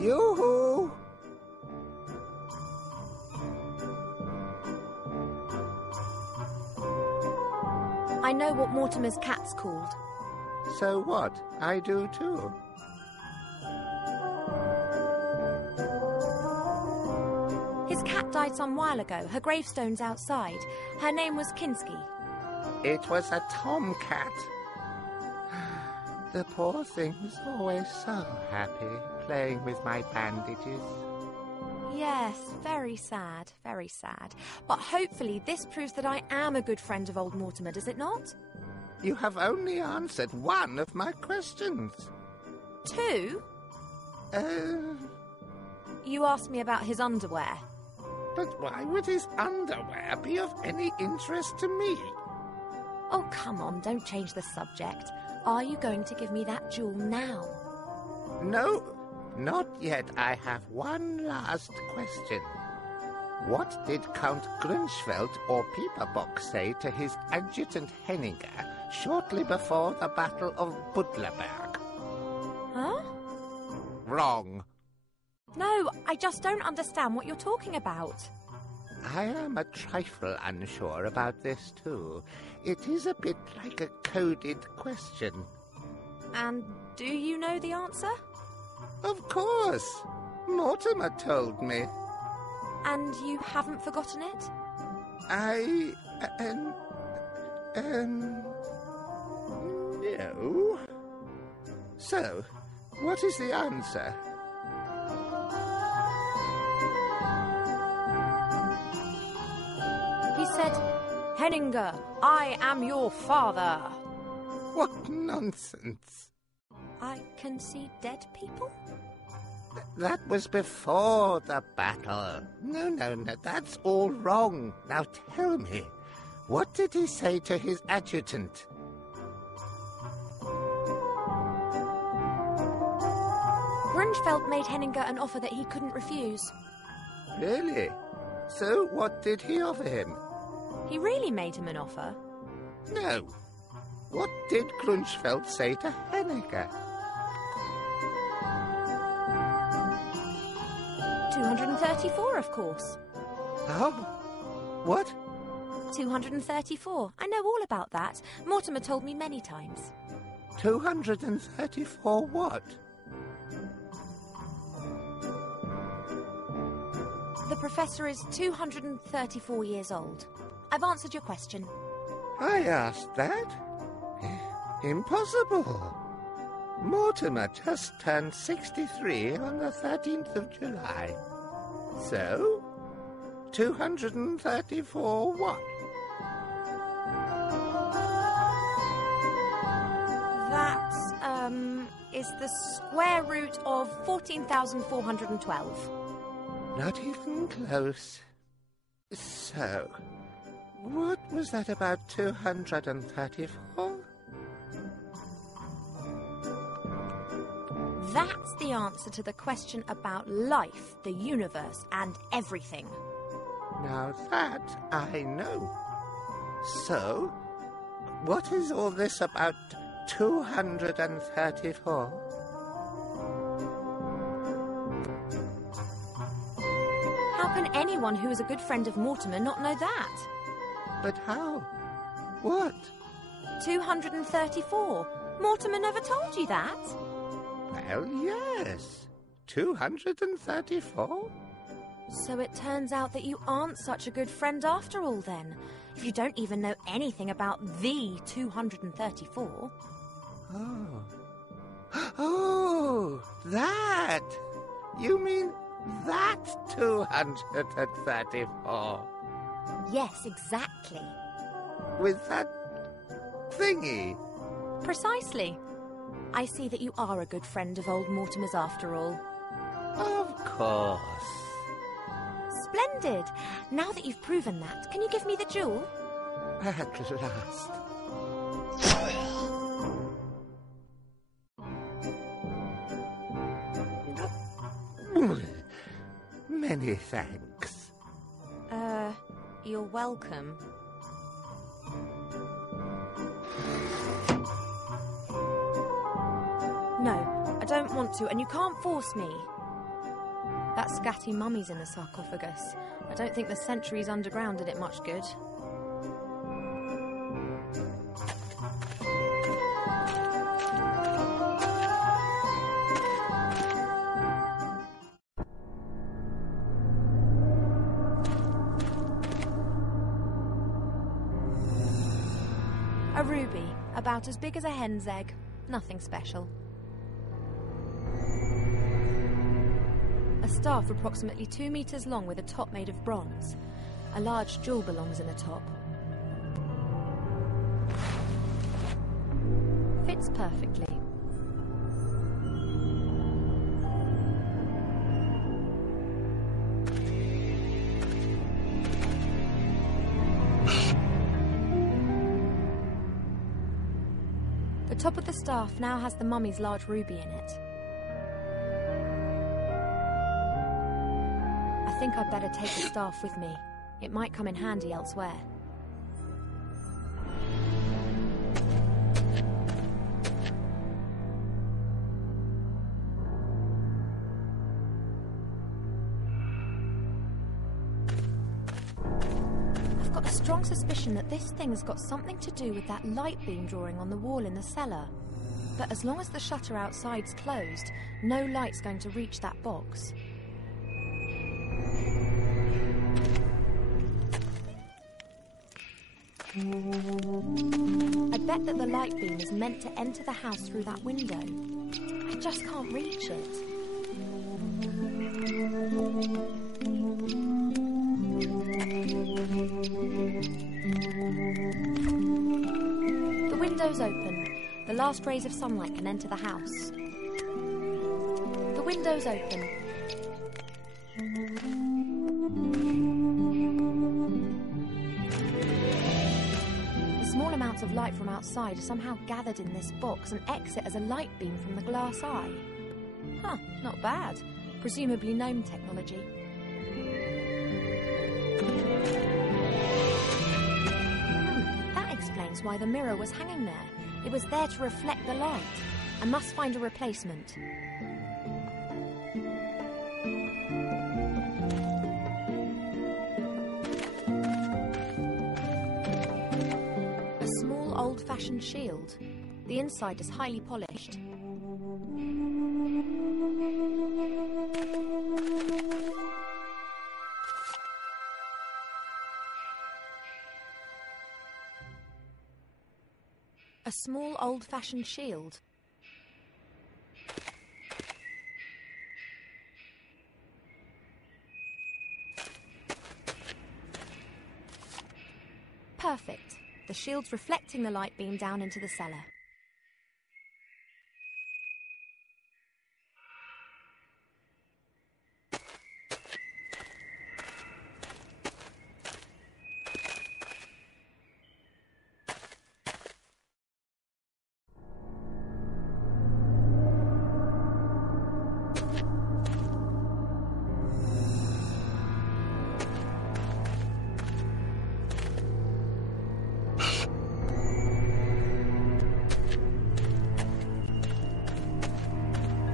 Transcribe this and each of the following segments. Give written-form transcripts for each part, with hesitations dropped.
Yoo-hoo! I know what Mortimer's cat's called. So what? I do too. His cat died some while ago. Her gravestone's outside. Her name was Kinski. It was a tomcat. The poor thing was always so happy playing with my bandages. Yes, very sad, very sad. But hopefully this proves that I am a good friend of old Mortimer, does it not? You have only answered one of my questions. Two? You asked me about his underwear. But why would his underwear be of any interest to me? Oh, come on, don't change the subject. Are you going to give me that jewel now? No, not yet. I have one last question. What did Count Grunschfeld or Pieperbock say to his adjutant Henninger shortly before the Battle of Budlerberg? Huh? Wrong. No, I just don't understand what you're talking about. I am a trifle unsure about this, too. It is a bit like a coded question. And do you know the answer? Of course. Mortimer told me. And you haven't forgotten it? No. So, what is the answer? He said, Henninger, I am your father. What nonsense. I can see dead people? That was before the battle. No, that's all wrong. Now tell me, what did he say to his adjutant? Grunschfeld made Henninger an offer that he couldn't refuse. Really? So what did he offer him? He really made him an offer? No. What did Grunschfeld say to Henninger? 234, of course. How? What? 234. I know all about that. Mortimer told me many times. 234 what? The professor is 234 years old. I've answered your question. I asked that? Impossible. Mortimer just turned 63 on the 13th of July. So, 234 what? That, is the square root of 14,412. Not even close. So, what was that about 234? That's the answer to the question about life, the universe, and everything. Now that I know. So, what is all this about 234? How can anyone who is a good friend of Mortimer not know that? But how? What? 234. Mortimer never told you that? Well, yes. 234? So it turns out that you aren't such a good friend after all, then. If you don't even know anything about the 234. Oh. Oh, that! You mean that 234? Yes, exactly. With that thingy? Precisely. I see that you are a good friend of old Mortimer's after all. Of course. Splendid! Now that you've proven that, can you give me the jewel? At last. Many thanks. You're welcome. No, I don't want to, and you can't force me. That scatty mummy's in the sarcophagus. I don't think the centuries underground did it much good. A ruby, about as big as a hen's egg. Nothing special. A staff approximately 2 meters long with a top made of bronze. A large jewel belongs in the top. Fits perfectly. The top of the staff now has the mummy's large ruby in it. I think I'd better take the staff with me. It might come in handy elsewhere. I've got a strong suspicion that this thing's got something to do with that light beam drawing on the wall in the cellar. But as long as the shutter outside's closed, no light's going to reach that box. I bet that the light beam is meant to enter the house through that window. I just can't reach it. The window's open. The last rays of sunlight can enter the house. The window's open. Small amounts of light from outside are somehow gathered in this box and exit as a light beam from the glass eye. Huh, not bad. Presumably gnome technology. That explains why the mirror was hanging there. It was there to reflect the light. I must find a replacement. Old-fashioned shield. The inside is highly polished. A small old-fashioned shield. Perfect. The shield's reflecting the light beam down into the cellar.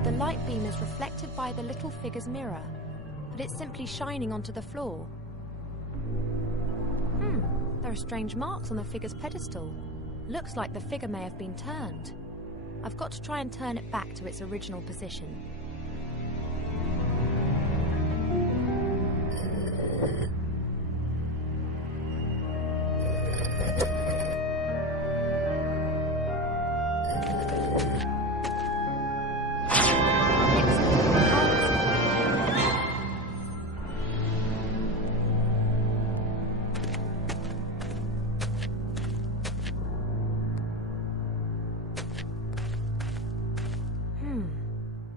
The light beam is reflected by the little figure's mirror, but it's simply shining onto the floor. There are strange marks on the figure's pedestal. Looks like the figure may have been turned. I've got to try and turn it back to its original position.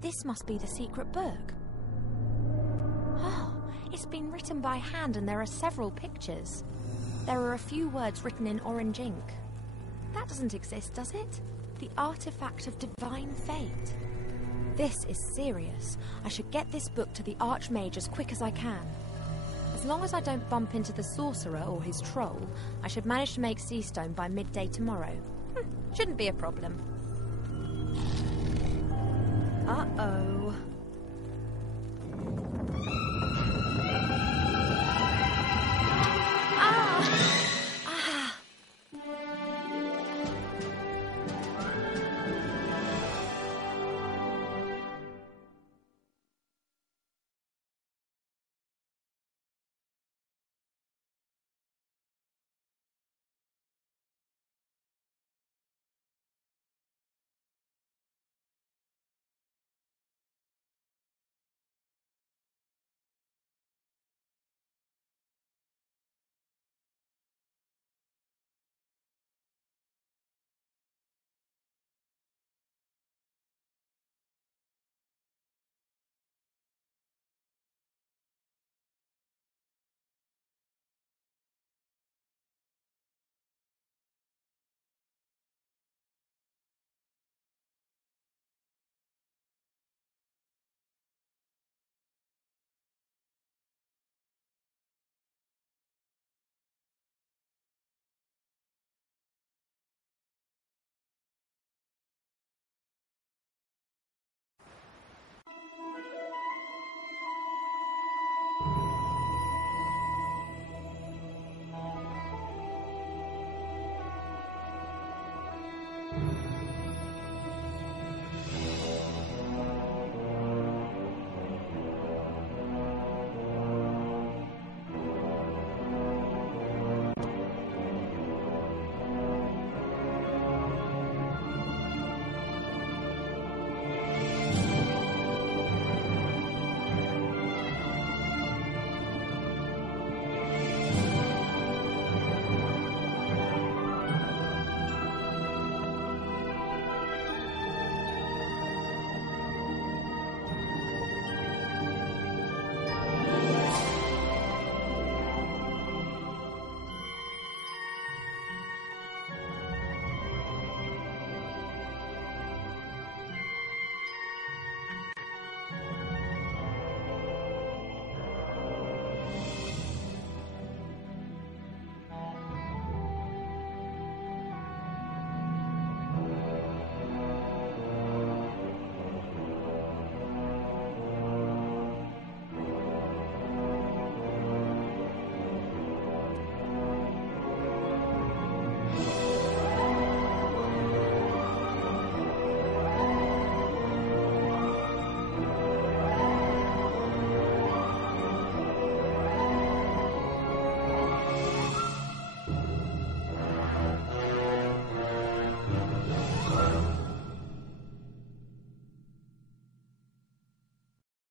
This must be the secret book. Oh, it's been written by hand and there are several pictures. There are a few words written in orange ink. That doesn't exist, does it? The artifact of divine fate. This is serious. I should get this book to the Archmage as quick as I can. As long as I don't bump into the sorcerer or his troll, I should manage to make Seastone by midday tomorrow. Shouldn't be a problem. Uh-oh.